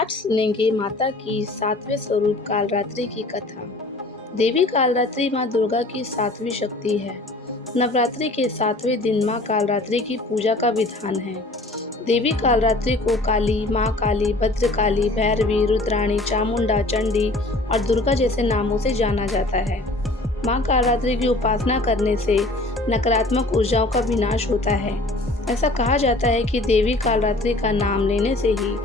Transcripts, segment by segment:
आज सुनेंगे माता की सातवें स्वरूप कालरात्रि की कथा। देवी कालरात्रि माँ दुर्गा की सातवीं शक्ति है। नवरात्रि के सातवें दिन माँ कालरात्रि की पूजा का विधान है। देवी कालरात्रि को काली, माँ काली, भद्रकाली, भैरवी, रुद्राणी, चामुंडा, चंडी और दुर्गा जैसे नामों से जाना जाता है। माँ कालरात्रि की उपासना करने से नकारात्मक ऊर्जाओं का विनाश होता है। ऐसा कहा जाता है कि देवी कालरात्रि का नाम लेने से ही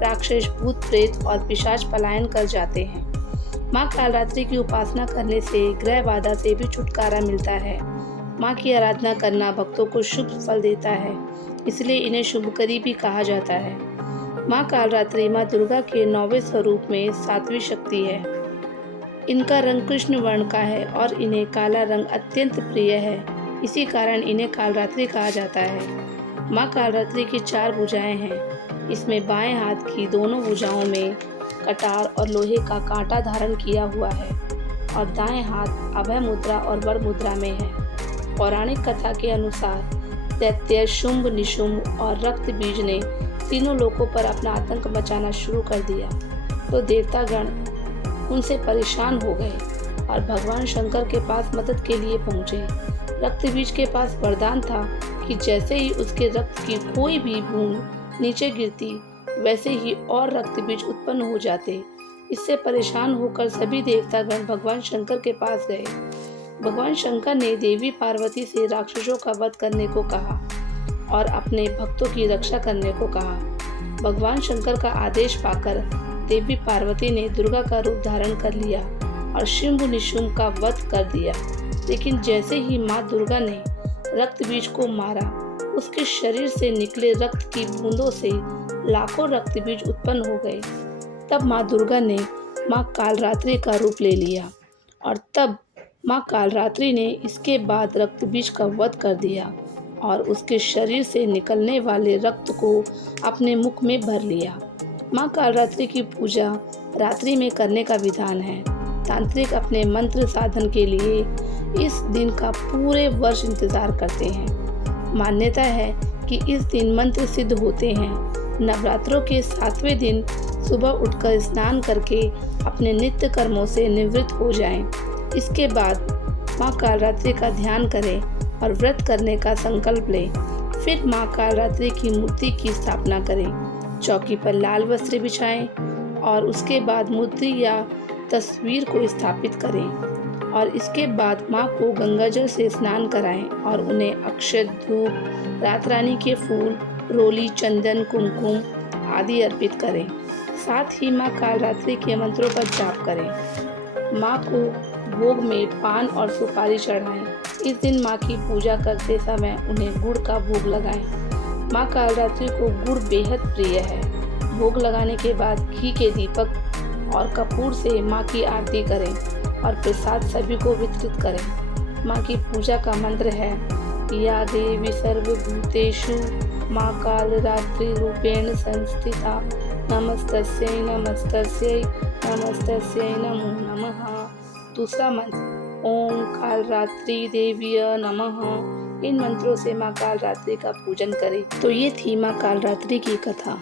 राक्षस, भूत, प्रेत और पिशाच पलायन कर जाते हैं। माँ कालरात्रि की उपासना करने से ग्रह बाधा से भी छुटकारा मिलता है। माँ की आराधना करना भक्तों को शुभ फल देता है, इसलिए इन्हें शुभकरी भी कहा जाता है। माँ कालरात्रि माँ दुर्गा के 9वें स्वरूप में 7वीं शक्ति है। इनका रंग कृष्ण वर्ण का है और इन्हें काला रंग अत्यंत प्रिय है। इसी कारण इन्हें कालरात्रि कहा जाता है। माँ कालरात्रि की 4 भुजाएं हैं। इसमें बाएं हाथ की दोनों भुजाओं में कटार और लोहे का कांटा धारण किया हुआ है और दाएं हाथ अभय मुद्रा और वर मुद्रा में है। पौराणिक कथा के अनुसार दैत्य शुंभ, निशुंभ और रक्त बीज ने तीनों लोकों पर अपना आतंक मचाना शुरू कर दिया, तो देवतागण उनसे परेशान हो गए और भगवान शंकर के पास मदद के लिए पहुंचे। रक्त बीज के पास वरदान था कि जैसे ही उसके रक्त की कोई भी बूंद नीचे गिरती, वैसे ही और रक्त बीज उत्पन्न हो जाते। इससे परेशान होकर सभी देवतागण भगवान शंकर के पास गए। भगवान शंकर ने देवी पार्वती से राक्षसों का वध करने को कहा और अपने भक्तों की रक्षा करने को कहा। भगवान शंकर का आदेश पाकर देवी पार्वती ने दुर्गा का रूप धारण कर लिया और शुंभ निशुंभ का वध कर दिया। लेकिन जैसे ही माँ दुर्गा ने रक्त बीज को मारा, उसके शरीर से निकले रक्त की बूंदों से लाखों रक्त बीज उत्पन्न हो गए। तब माँ दुर्गा ने माँ कालरात्रि का रूप ले लिया और तब माँ कालरात्रि ने इसके बाद रक्त बीज का वध कर दिया और उसके शरीर से निकलने वाले रक्त को अपने मुख में भर लिया। माँ कालरात्रि की पूजा रात्रि में करने का विधान है। तांत्रिक अपने मंत्र साधन के लिए इस दिन का पूरे वर्ष इंतजार करते हैं। मान्यता है कि इस दिन मंत्र सिद्ध होते हैं। नवरात्रों के 7वें दिन सुबह उठकर स्नान करके अपने नित्य कर्मों से निवृत्त हो जाएं। इसके बाद माँ कालरात्रि का ध्यान करें और व्रत करने का संकल्प लें। फिर माँ कालरात्रि की मूर्ति की स्थापना करें। चौकी पर लाल वस्त्र बिछाएं और उसके बाद मूर्ति या तस्वीर को स्थापित करें और इसके बाद माँ को गंगाजल से स्नान कराएं और उन्हें अक्षत, धूप, रात रानी के फूल, रोली, चंदन, कुमकुम आदि अर्पित करें। साथ ही माँ कालरात्रि के मंत्रों का जाप करें। माँ को भोग में पान और सुपारी चढ़ाएं। इस दिन माँ की पूजा करते समय उन्हें गुड़ का भोग लगाएं। माँ कालरात्रि को गुड़ बेहद प्रिय है। भोग लगाने के बाद घी के दीपक और कपूर से माँ की आरती करें और प्रसाद सभी को वितरित करें। माँ की पूजा का मंत्र है या देवी सर्वभूतेषु माँ कालरात्रि रूपेण संस्थिता नमस्तस्यै नमस्तस्यै नमस्तस्यै नमो नमः। दूसरा मंत्र ओम कालरात्रि देव्य नमः। इन मंत्रों से माँ कालरात्रि का पूजन करें। तो ये थी माँ कालरात्रि की कथा।